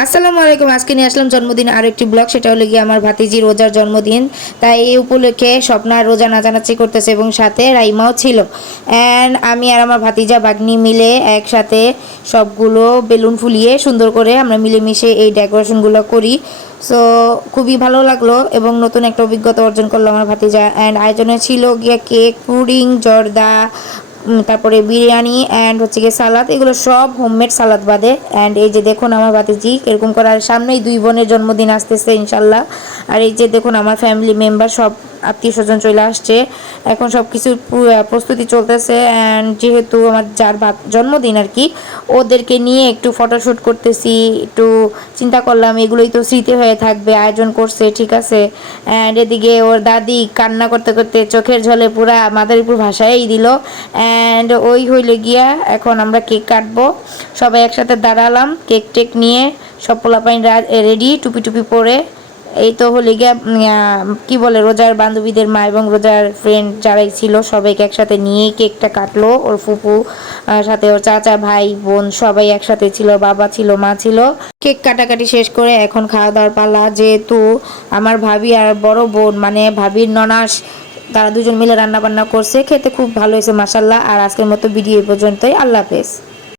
আসসালামু আলাইকুম। আজকে নিয়ে আসলাম জন্মদিন আরও একটি ব্লগ। সেটা হলো গিয়ে আমার ভাতিজি রোজার জন্মদিন। তাই এই উপলক্ষে স্বপ্নার রোজা নাচানাচি করতেছে এবং সাথে রাইমাও ছিল। অ্যান্ড আমি আর আমার ভাতিজা বাগনি মিলে একসাথে সবগুলো বেলুন ফুলিয়ে সুন্দর করে আমরা মিলেমিশে এই ডেকোরেশনগুলো করি। সো খুবই ভালো লাগলো এবং নতুন একটা অভিজ্ঞতা অর্জন করলো আমার ভাতিজা। অ্যান্ড আয়োজনে ছিল গিয়ে কেক, পুডিং, জর্দা, তারপরে বিরিয়ানি অ্যান্ড হচ্ছে গিয়ে সালাদ, এগুলো সব হোমমেড সালাদ বাদে। অ্যান্ড এই যে দেখুন আমার ভাতিজি এরকম করার সামনেই দুই বোনের জন্মদিন আসতেছে ইনশাল্লাহ। আর এই যে দেখুন আমার ফ্যামিলি মেম্বার সব আত্মীয় স্বজন চলে আসছে। এখন সব কিছুর প্রস্তুতি চলতেছে। অ্যান্ড যেহেতু আমার যার জন্মদিন আর কি, ওদেরকে নিয়ে একটু ফটোশ্যুট করতেছি। একটু চিন্তা করলাম এগুলোই তো স্মৃতি হয়ে থাকবে, আয়োজন করছে ঠিক আছে। অ্যান্ড এদিকে ওর দাদি কান্না করতে করতে চোখের ঝলে পুরা মাদারীপুর ভাষায়ই দিল। অ্যান্ড ওই হইলে গিয়া এখন আমরা কেক কাটবো। সবাই একসাথে দাঁড়ালাম কেক টেক নিয়ে, সব পোলাপাইন রেডি টুপি টুপি পরে। এই তো হলে গিয়া কি বলে রোজার বান্ধবীদের মা এবং রোজার ফ্রেন্ড যারাই ছিল সবাইকে একসাথে নিয়ে কেকটা কাটলো। ওর ফুপু সাথে ওর চাচা ভাই বোন সবাই একসাথে ছিল, বাবা ছিল, মা ছিল। কেক কাটাকাটি শেষ করে এখন খাওয়া দাওয়ার পালা। যেহেতু আমার ভাবি আর বড় বোন মানে ভাবির ননাস, তারা দুজন মিলে রান্না বান্না করছে, খেতে খুব ভালো হয়েছে মাসাল্লাহ। আর আজকের মতো ভিডিও এই পর্যন্তই। আল্লাহ হাফেজ।